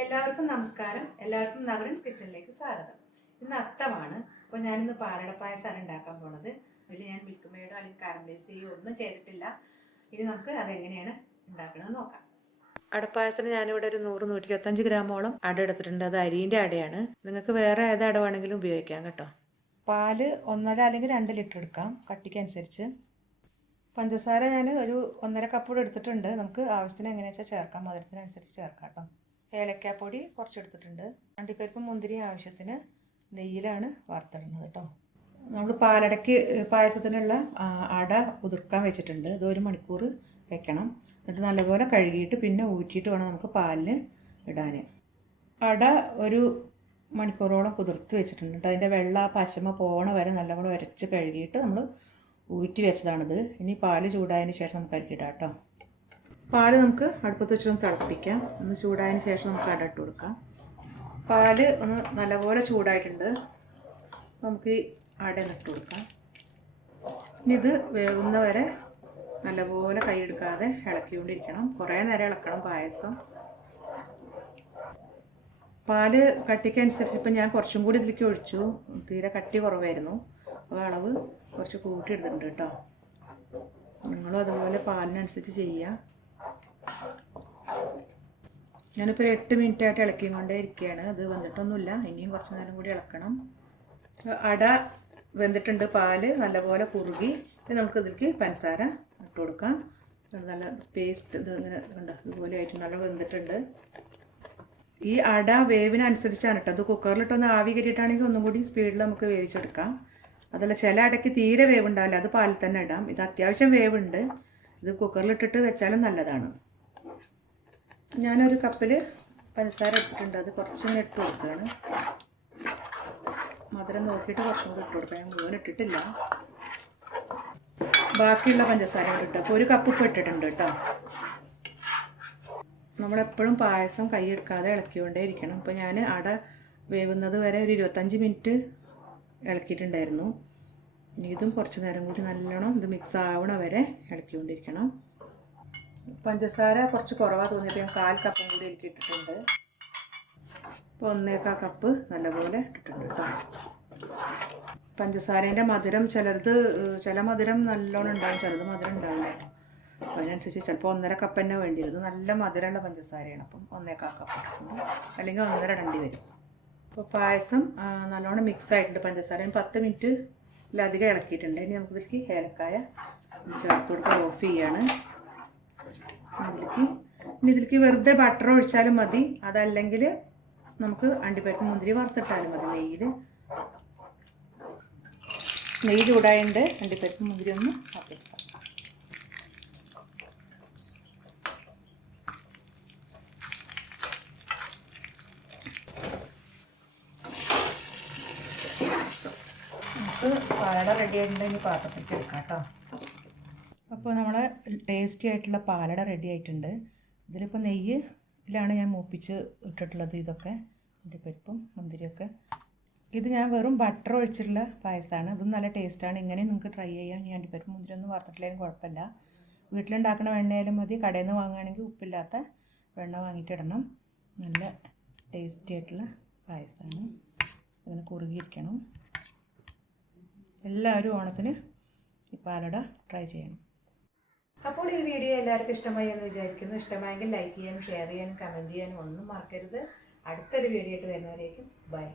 എല്ലാവർക്കും നമസ്കാരം. എല്ലാവർക്കും നകുലൻസ് കിച്ചണിലേക്ക് സ്വാഗതം. ഇന്ന് അത്തമാണ്. അപ്പോൾ ഞാനിന്ന് പാലട പായസമാണ് ഉണ്ടാക്കാൻ പോണത്. അതിൽ ഞാൻ മിൽക്ക് മെയ്ഡോ അല്ലെങ്കിൽ കാരമലൈസ് ചെയ്യുകയോ ഒന്നും ചെയ്തിട്ടില്ല. ഇനി നമുക്ക് അതെങ്ങനെയാണ് ഉണ്ടാക്കണമെന്ന് നോക്കാം. അടപ്പായസത്തിന് ഞാനിവിടെ ഒരു 100-125 ഗ്രാമോളം അട എടുത്തിട്ടുണ്ട്. അത് അരിൻ്റെ അടയാണ്. നിങ്ങൾക്ക് വേറെ ഏത് അട വേണമെങ്കിലും ഉപയോഗിക്കാം കേട്ടോ. പാല് 1.5 അല്ലെങ്കിൽ 2 ലിറ്റർ എടുക്കാം, കട്ടിക്കനുസരിച്ച്. പഞ്ചസാര ഞാൻ ഒരു 1.5 കപ്പ് എടുത്തിട്ടുണ്ട്. നമുക്ക് ആവശ്യത്തിന് എങ്ങനെയാ വെച്ചാൽ ചേർക്കാം, മധുരത്തിനനുസരിച്ച് ചേർക്കാം കേട്ടോ. ഏലക്കാപ്പൊടി കുറച്ചെടുത്തിട്ടുണ്ട്. അണ്ടിപ്പരിപ്പും മുന്തിരി ആവശ്യത്തിന് നെയ്യിലാണ് വറുത്തിടുന്നത് കേട്ടോ. നമ്മൾ പായസത്തിനുള്ള അട കുതിർക്കാൻ വെച്ചിട്ടുണ്ട്. ഇത് 1 മണിക്കൂർ വെക്കണം. എന്നിട്ട് നല്ലപോലെ കഴുകിയിട്ട് പിന്നെ ഊറ്റിയിട്ട് വേണം നമുക്ക് പാലിന് ഇടാൻ. അട 1 മണിക്കൂറോളം കുതിർത്ത് വെച്ചിട്ടുണ്ട്. അതിൻ്റെ പശമ പോണ വരെ നല്ലപോലെ ഉരച്ച് കഴുകിയിട്ട് നമ്മൾ ഊറ്റി വെച്ചതാണിത്. ഇനി പാല് ചൂടായതിന് ശേഷം നമുക്ക് അതിലിടാം കേട്ടോ. പാല് നമുക്ക് അടുപ്പത്ത് വെച്ചൊന്ന് തിളപ്പിക്കാം. ഒന്ന് ചൂടായതിന് ശേഷം നമുക്ക് അട ഇട്ട് കൊടുക്കാം. പാല് ഒന്ന് നല്ലപോലെ ചൂടായിട്ടുണ്ട്. നമുക്ക് ഈ അട ഇട്ട് കൊടുക്കാം. ഇനി ഇത് വേകുന്ന വരെ നല്ലപോലെ കൈയെടുക്കാതെ ഇളക്കിക്കൊണ്ടിരിക്കണം. കുറേ നേരം ഇളക്കണം പായസം. പാല് കട്ടിക്കനുസരിച്ച് ഇപ്പം ഞാൻ കുറച്ചും കൂടി ഇതിലേക്ക് ഒഴിച്ചു. തീരെ കട്ടി കുറവായിരുന്നു. അപ്പോൾ അളവ് കുറച്ച് കൂട്ടി എടുത്തിട്ടുണ്ട് കേട്ടോ. നിങ്ങളും അതുപോലെ പാലിനനുസരിച്ച് ചെയ്യുക. ഞാനിപ്പോൾ 8 മിനിറ്റായിട്ട് ഇളക്കിയും കൊണ്ടേ ഇരിക്കുകയാണ്. അത് വെന്തിട്ടൊന്നുമില്ല. ഇനിയും കുറച്ച് നേരം കൂടി ഇളക്കണം. അട വെന്തിട്ടുണ്ട്. പാല് നല്ലപോലെ കുറുകി. ഇനി നമുക്ക് ഇതിലേക്ക് പഞ്ചസാര ഇട്ട് കൊടുക്കാം. നല്ല പേസ്റ്റ് ഇത് ഇങ്ങനെ കണ്ടോ, ഇതുപോലെ ആയിട്ട് നല്ല വെന്തിട്ടുണ്ട്. ഈ അട വേവിനനുസരിച്ചാണ് കേട്ടോ. അത് കുക്കറിലിട്ടൊന്ന് ആവി കയറ്റിയിട്ടാണെങ്കിൽ ഒന്നും കൂടി സ്പീഡിൽ നമുക്ക് വേവിച്ചെടുക്കാം. അതല്ല, ചില അടയ്ക്ക് തീരെ വേവുണ്ടാവില്ല, അത് പാലിൽ തന്നെ ഇടാം. ഇത് അത്യാവശ്യം വേവുണ്ട്. ഇത് കുക്കറിലിട്ടിട്ട് വെച്ചാലും നല്ലതാണ്. ഞാനൊരു കപ്പിൽ പഞ്ചസാര എടുത്തിട്ടുണ്ട്. അത് കുറച്ചിങ്ങനെ ഇട്ട് കൊടുക്കുകയാണ്. മധുരം നോക്കിയിട്ട് കുറച്ചും കൂടി ഇട്ട് കൊടുക്കാം. ഞാൻ മുഴുവൻ ഇട്ടിട്ടില്ല. ബാക്കിയുള്ള പഞ്ചസാര ഇട്ടിട്ട് അപ്പോൾ 1 കപ്പ് ഇപ്പോൾ ഇട്ടിട്ടുണ്ട് കേട്ടോ. നമ്മളെപ്പോഴും പായസം കൈയെടുക്കാതെ ഇളക്കിക്കൊണ്ടേ ഇരിക്കണം. ഇപ്പോൾ ഞാൻ അട വേവുന്നത് വരെ ഒരു 25 മിനിറ്റ് ഇളക്കിയിട്ടുണ്ടായിരുന്നു. ഇനി ഇതും കുറച്ച് നേരം കൂടി നല്ലോണം ഇത് മിക്സ് ആവണ വരെ ഇളക്കിക്കൊണ്ടിരിക്കണം. പഞ്ചസാര കുറച്ച് കുറവാണ് തോന്നിയിട്ട് ഞാൻ 1/4 കപ്പും കൂടി എനിക്ക് ഇട്ടിട്ടുണ്ട്. ഇപ്പോൾ 1.25 കപ്പ് നല്ലപോലെ ഇട്ടിട്ടുണ്ട് കേട്ടോ. പഞ്ചസാരേൻ്റെ മധുരം ചില മധുരം നല്ലോണം ഉണ്ടാവും, ചിലത് മധുരം ഉണ്ടാവില്ല. അപ്പോൾ അതിനനുസരിച്ച് ചിലപ്പോൾ 1.5 കപ്പ് തന്നെ വേണ്ടി വരും. നല്ല മധുരമുള്ള പഞ്ചസാരയാണ്. അപ്പം 1.25 കപ്പ് ഇട്ടിട്ടുണ്ട്, അല്ലെങ്കിൽ 1.5 ഇടേണ്ടി വരും. അപ്പോൾ പായസം നല്ലോണം മിക്സ് ആയിട്ടുണ്ട്. പഞ്ചസാര 10 മിനിറ്റിലധികം ഇളക്കിയിട്ടുണ്ട്. ഇനി നമുക്ക് ഏലക്കായ ചേർത്ത് കൊടുത്ത് ഓഫ് ചെയ്യാണ്. ഇതിലേക്ക് വെറുതെ ബട്ടർ ഒഴിച്ചാലും മതി. അതല്ലെങ്കിൽ നമുക്ക് അണ്ടിപ്പരിപ്പ് മുന്തിരി വറുത്തിട്ടാലും മതി. നെയ്യ് ചൂടായതുകൊണ്ട് അണ്ടിപ്പരിപ്പ് മുന്തിരി ഒന്ന് വറുത്തെടുക്കാം. നമുക്ക് പാലട റെഡി ആയിട്ടുണ്ട്. ഇനി പാത്രത്തിലേക്ക് എടുക്കാം കേട്ടോ. അപ്പോൾ നമ്മളെ ടേസ്റ്റി ആയിട്ടുള്ള പാലട റെഡി ആയിട്ടുണ്ട്. ഇതിലിപ്പോൾ നെയ്യിലാണ് ഞാൻ മൂപ്പിച്ച് ഇട്ടിട്ടുള്ളത്. ഇതൊക്കെ അണ്ടിപ്പരിപ്പും മുന്തിരിയൊക്കെ. ഇത് ഞാൻ വെറും ബട്ടർ ഒഴിച്ചിട്ടുള്ള പായസമാണ്. ഇതും നല്ല ടേസ്റ്റാണ്. ഇങ്ങനെ നിങ്ങൾക്ക് ട്രൈ ചെയ്യാം. ഈ അണ്ടിപ്പരിപ്പ് മുന്തിരി ഒന്നും വറുത്തിട്ടില്ലെങ്കിലും കുഴപ്പമില്ല. വീട്ടിലുണ്ടാക്കുന്ന വെണ്ണയായാലും മതി. കടയിൽ നിന്ന് വാങ്ങുകയാണെങ്കിൽ ഉപ്പില്ലാത്ത വെണ്ണ വാങ്ങിയിട്ടിടണം. നല്ല ടേസ്റ്റി ആയിട്ടുള്ള പായസമാണ്. അങ്ങനെ കുറുകിയിരിക്കണം. എല്ലാവരും ഓണത്തിന് ഈ പാലട ട്രൈ ചെയ്യണം. അപ്പോൾ ഈ വീഡിയോ എല്ലാവർക്കും ഇഷ്ടമായി എന്ന് വിചാരിക്കുന്നു. ഇഷ്ടമായെങ്കിൽ ലൈക്ക് ചെയ്യാനും ഷെയർ ചെയ്യാനും കമൻറ്റ് ചെയ്യാനും ഒന്നും മറക്കരുത്. അടുത്തൊരു വീഡിയോ ആയിട്ട് വരുന്നവരേക്കും ബൈ.